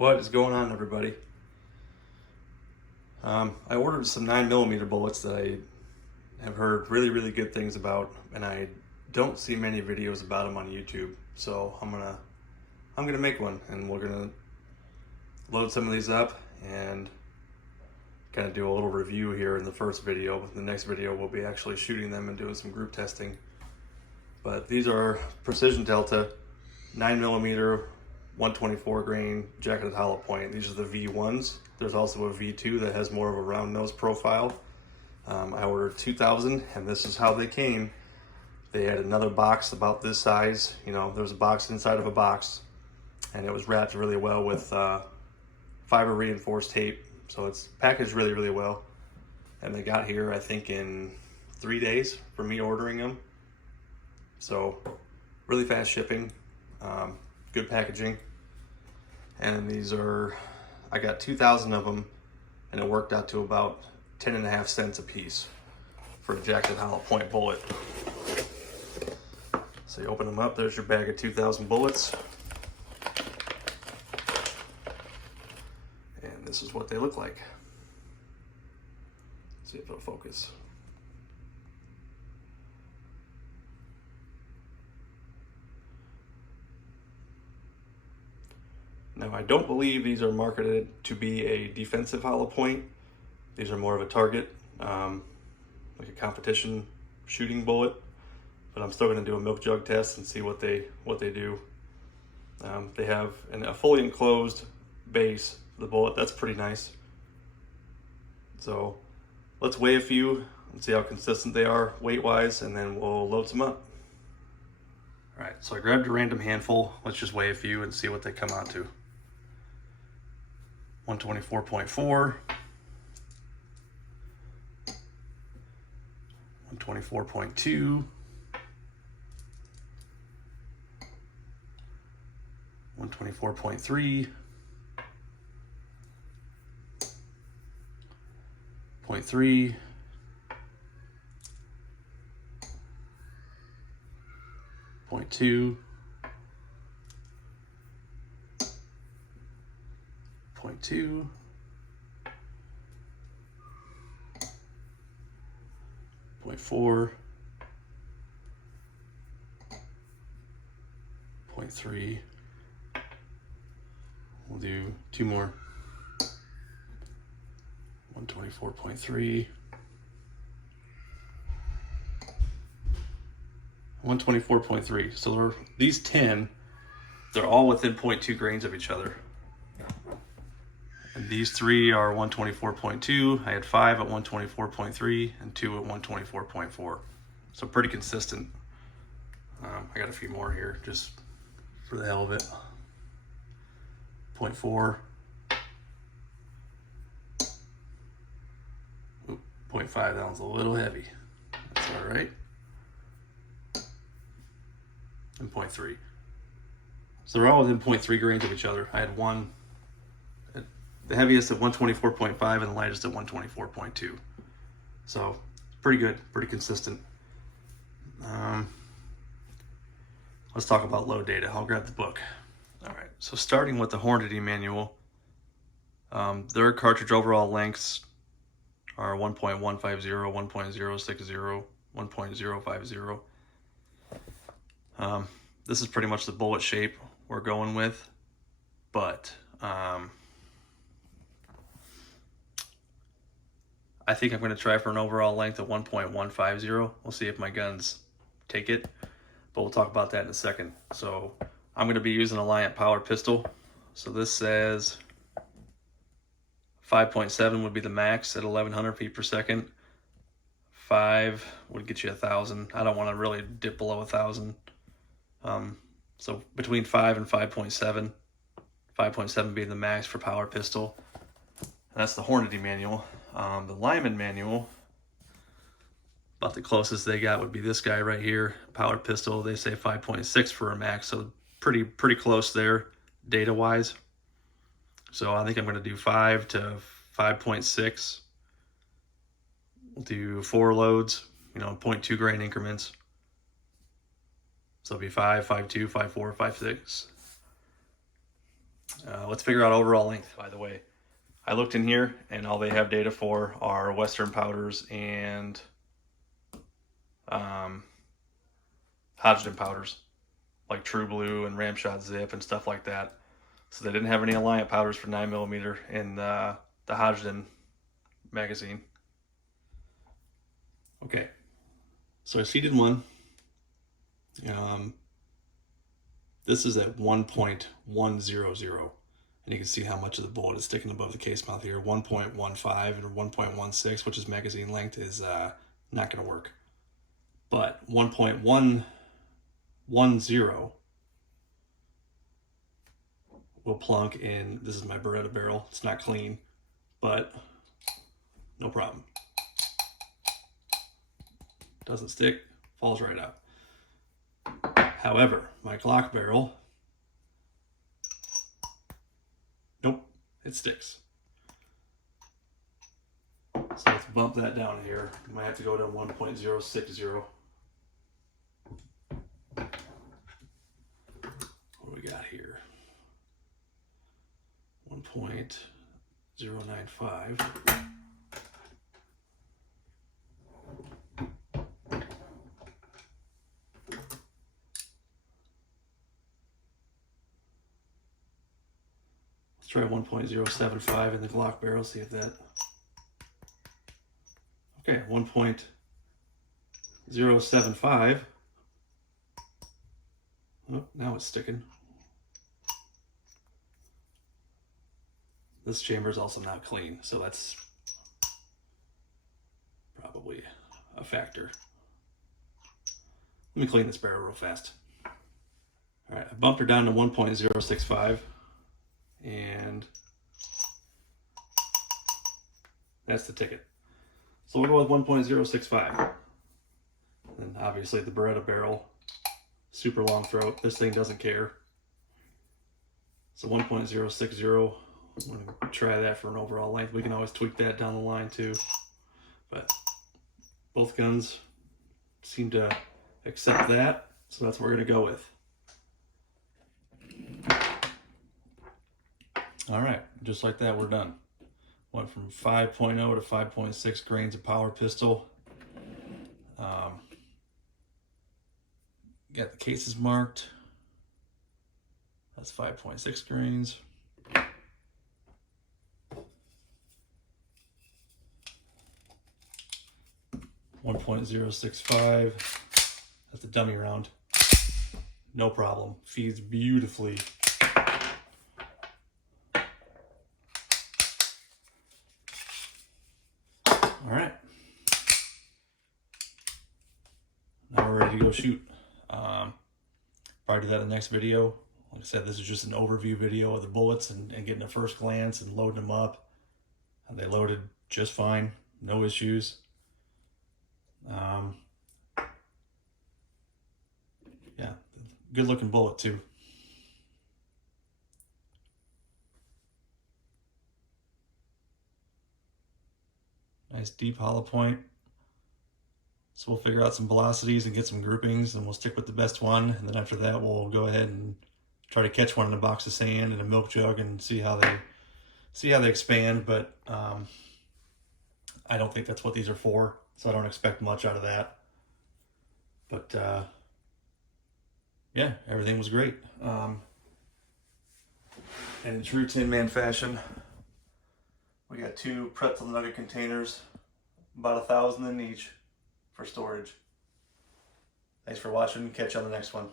What is going on, everybody? I ordered some 9mm bullets that I have heard really good things about, and I don't see many videos about them on YouTube. So I'm gonna make one, and we're gonna load some of these up and kind of do a little review here in the first video. The next video we'll be actually shooting them and doing some group testing. But these are Precision Delta 9mm 124 grain jacketed hollow point. These are the V1s. There's also a V2 that has more of a round nose profile. I ordered 2,000, and this is how they came. They had another box about this size. You know, there's a box inside of a box, and it was wrapped really well with fiber reinforced tape. So it's packaged really well. And they got here, I think, in 3 days for me ordering them. So really fast shipping, good packaging. And these are, I got 2,000 of them, and it worked out to about 10.5 cents a piece for a jacketed hollow point bullet. So you open them up, there's your bag of 2,000 bullets. And this is what they look like. Let's see if it'll focus. Now, I don't believe these are marketed to be a defensive hollow point. These are more of a target, like a competition shooting bullet. But I'm still going to do a milk jug test and see what they do. They have a fully enclosed base for the bullet. That's pretty nice. So let's weigh a few and see how consistent they are weight-wise, and then we'll load some up. All right, so I grabbed a random handful. Let's just weigh a few and see what they come out to. 124.4, 124.2, 124.3, 0.3, 0.2, 0.2, 0.4, 0.3. We'll do two more. 124.3, 124.3. So these 10, they're all within 0.2 grains of each other. And these three are 124.2. I had 5 at 124.3 and 2 at 124.4. So pretty consistent. I got a few more here just for the hell of it. 0.4. 0.5, that one's a little heavy. That's all right. And 0.3. So they're all within 0.3 grains of each other. I had one, the heaviest at 124.5 and the lightest at 124.2. So pretty good, pretty consistent. Let's talk about load data. I'll grab the book. All right, so starting with the Hornady manual, their cartridge overall lengths are 1.150, 1.060, 1.050. This is pretty much the bullet shape we're going with, but I think I'm going to try for an overall length of 1.150. We'll see if my guns take it, but we'll talk about that in a second. So I'm going to be using a Alliant powered pistol. So this says 5.7 would be the max at 1100 feet per second. 5 would get you 1,000. I don't want to really dip below 1,000. So between 5 and 5.7. 5.7 being the max for power pistol. And that's the Hornady manual. The Lyman manual, about the closest they got would be this guy right here, powered pistol. They say 5.6 for a max, so pretty close there data wise. So I think I'm going to do 5 to 5.6. We'll do 4 loads, 0.2 grain increments. So it'll be 5, 5.2, 5.4, 5.6. Let's figure out overall length, by the way. I looked in here, and all they have data for are Western powders and Hodgdon powders, like True Blue and Ramshot Zip and stuff like that. So they didn't have any Alliant powders for 9mm in the Hodgdon magazine. Okay, so I seeded one. This is at 1.100. And you can see how much of the bullet is sticking above the case mouth here. 1.15 or 1.16, which is magazine length, is not going to work. But 1.110 will plunk in. This is my Beretta barrel. It's not clean, but no problem. Doesn't stick, falls right out. However, my Glock barrel, nope, it sticks. So let's bump that down here. We might have to go to 1.060. What do we got here? 1.095. Let's try 1.075 in the Glock barrel, see if that... Okay, 1.075. Oh, now it's sticking. This chamber is also not clean, so that's probably a factor. Let me clean this barrel real fast. All right, I bumped her down to 1.065, and that's the ticket. So we'll go with 1.065. And obviously the Beretta barrel, super long throat. This thing doesn't care. So 1.060. I'm going to try that for an overall length. We can always tweak that down the line too. But both guns seem to accept that. So that's what we're going to go with. All right, just like that, we're done. Went from 5.0 to 5.6 grains of power pistol. Got the cases marked. That's 5.6 grains. 1.065. That's the dummy round. No problem. Feeds beautifully. All right. Now we're ready to go shoot. Prior to that, in the next video, like I said, this is just an overview video of the bullets and getting a first glance and loading them up. And they loaded just fine. No issues. Yeah, good looking bullet too. Nice deep hollow point. So we'll figure out some velocities and get some groupings, and we'll stick with the best one. And then after that, we'll go ahead and try to catch one in a box of sand and a milk jug and see how they expand. But I don't think that's what these are for, so I don't expect much out of that. But yeah, everything was great. And in true Tin Man fashion, we got 2 pretzel nugget containers, about 1,000 in each for storage. Thanks for watching. Catch you on the next one.